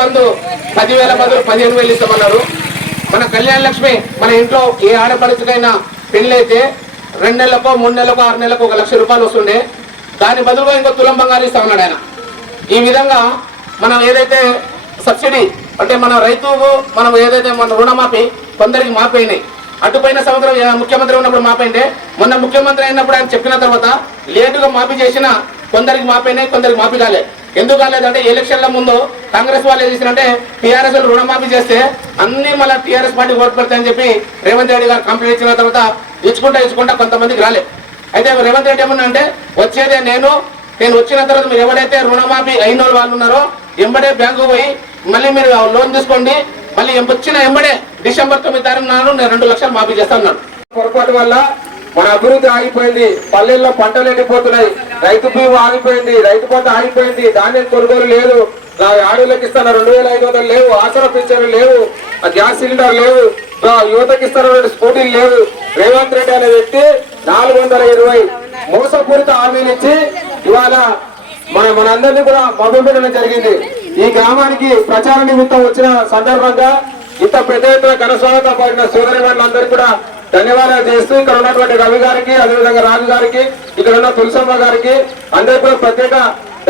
బంధు 10,000 బదులు 15,000 ఇస్తామన్నారు. మన కళ్యాణ లక్ష్మి మన ఇంట్లో ఏ ఆడపడుచుకైనా పెళ్ళైతే 2 నెలలకో 3 నెలలకో 6 నెలలకు 1,00,000 రూపాయలు వస్తుండే, దాని బదులుగా ఇంకో తులం బంగారు ఇస్తామన్నాడు ఆయన. ఈ విధంగా మనం ఏదైతే సబ్సిడీ అంటే మన రైతుకు మనం ఏదైతే మన రుణమాఫీ కొందరికి మాపైనాయి, అటుపైన సంవత్సరం ముఖ్యమంత్రి ఉన్నప్పుడు మాపైండే, మొన్న ముఖ్యమంత్రి అయినప్పుడు ఆయన చెప్పిన తర్వాత లేటుగా మాఫీ చేసిన కొందరికి మాపైనాయి, కొందరికి మాఫీ కాలే. ఎందుకు కాలేదంటే ఎలక్షన్ల ముందు కాంగ్రెస్ వాళ్ళు ఏం చేసినంటే టీఆర్ఎస్ రుణమాఫీ చేస్తే అన్ని మళ్ళీ టీఆర్ఎస్ పార్టీ ఓటు పెడతాయని చెప్పి రేవంత్ రెడ్డి గారు కంప్లైంట్ ఇచ్చిన తర్వాత ఇచ్చుకుంటా కొంతమందికి రాలే. అయితే రేవంత్ రెడ్డి ఏమన్నా అంటే వచ్చేదే నేను వచ్చిన తర్వాత మీరు ఎవరైతే రుణమాఫీ అయిన వాళ్ళు ఉన్నారో ఎంబడే బ్యాంకు పోయి మళ్ళీ మీరు లోన్ తీసుకోండి, మళ్ళీ వచ్చిన ఎంబడే December 9 తారీఖు నాడు నేను 2 లక్షలు మాఫీ చేస్తా ఉన్నాను. పొరపాటు వల్ల మన అభివృద్ధి ఆగిపోయింది, పల్లెల్లో పంటలు ఎండిపోతున్నాయి, రైతు బీమా ఆగిపోయింది, రైతు పంట ఆగిపోయింది, ధాన్యం కొనుగోలు లేదు, ఆడోళ్ళకి ఇస్తాను 2,500 లేవు, ఆసరా పింఛన్లు లేవు, గ్యాస్ సిలిండర్ లేవు, యువతకి ఇస్తాను స్కూటీలు లేవు. రేవంత్ రెడ్డి అనే వ్యక్తి 420 మోసపూరిత హామీలు ఇచ్చి ఇవాళ మనందరినీ కూడా మభ్యపెట్టడం జరిగింది. ఈ గ్రామానికి ప్రచార నిమిత్తం వచ్చిన సందర్భంగా ఇంత పెద్ద ఎత్తున ఘనస్వాగతం పడిన సోదరిమణులందరికీ కూడా ధన్యవాదాలు చేస్తూ ఇక్కడ ఉన్నటువంటి రవి గారికి, అదేవిధంగా రాజు గారికి, ఇక్కడ ఉన్న తులసమ్మ గారికి అందరికీ కూడా ప్రత్యేక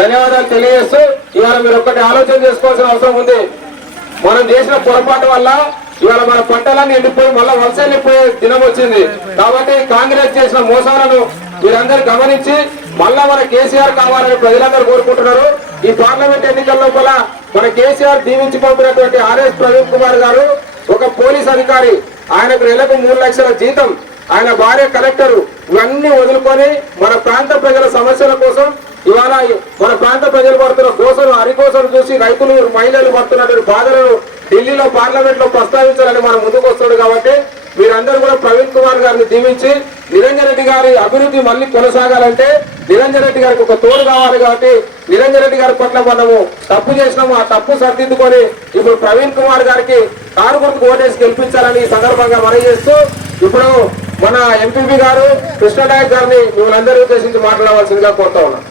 ధన్యవాదాలు తెలియజేస్తూ ఇవాళ మీరు ఒక్కటి ఆలోచన చేసుకోవాల్సిన అవసరం ఉంది. మనం చేసిన పొరపాటు వల్ల ఇవాళ మన పంటలన్నీ ఎండిపోయి మళ్ళీ వలస వెళ్ళిపోయే దినం వచ్చింది. కాబట్టి కాంగ్రెస్ చేసిన మోసాలను మీరందరూ గమనించి మళ్ళా మన కేసీఆర్ కావాలని ప్రజలందరూ కోరుకుంటున్నారు. ఈ పార్లమెంట్ ఎన్నికల లోపల మన కేసీఆర్ దీవించి పంపినటువంటి ఆర్ఎస్ ప్రవీణ్ కుమార్ గారు ఒక పోలీస్ అధికారి, ఆయనకు నెలకు 3 లక్షల జీతం, ఆయన భార్య కలెక్టరు, ఇవన్నీ వదులుకొని మన ప్రాంత ప్రజల సమస్యల కోసం ఇవాళ మన ప్రాంత ప్రజలు పడుతున్న కోసలు అరికోసలు చూసి రైతులు మహిళలు పడుతున్నటువంటి బాధలను ఢిల్లీలో పార్లమెంట్ లో ప్రస్తావించాలని మనం ముందుకు వస్తాడు. కాబట్టి మీరందరూ కూడా ప్రవీణ్ కుమార్ గారిని దీవించి నిరంజన్ రెడ్డి గారి అభివృద్ధి మళ్ళీ కొనసాగాలంటే నిరంజన్ రెడ్డి గారికి ఒక తోడు కావాలి. కాబట్టి నిరంజన్ రెడ్డి గారి పట్ల మనము తప్పు చేసినాము, ఆ తప్పు సరిదిద్దుకొని ఇప్పుడు ప్రవీణ్ కుమార్ గారికి కారు గుర్తుకు ఓటేసి గెలిపించాలని ఈ సందర్భంగా మనవి చేస్తూ ఇప్పుడు మన ఎంపీపీ గారు కృష్ణనాయక్ గారిని మిమ్మల్ని అందరూ ఉద్దేశించి మాట్లాడవలసిందిగా కోరుతా ఉన్నాం.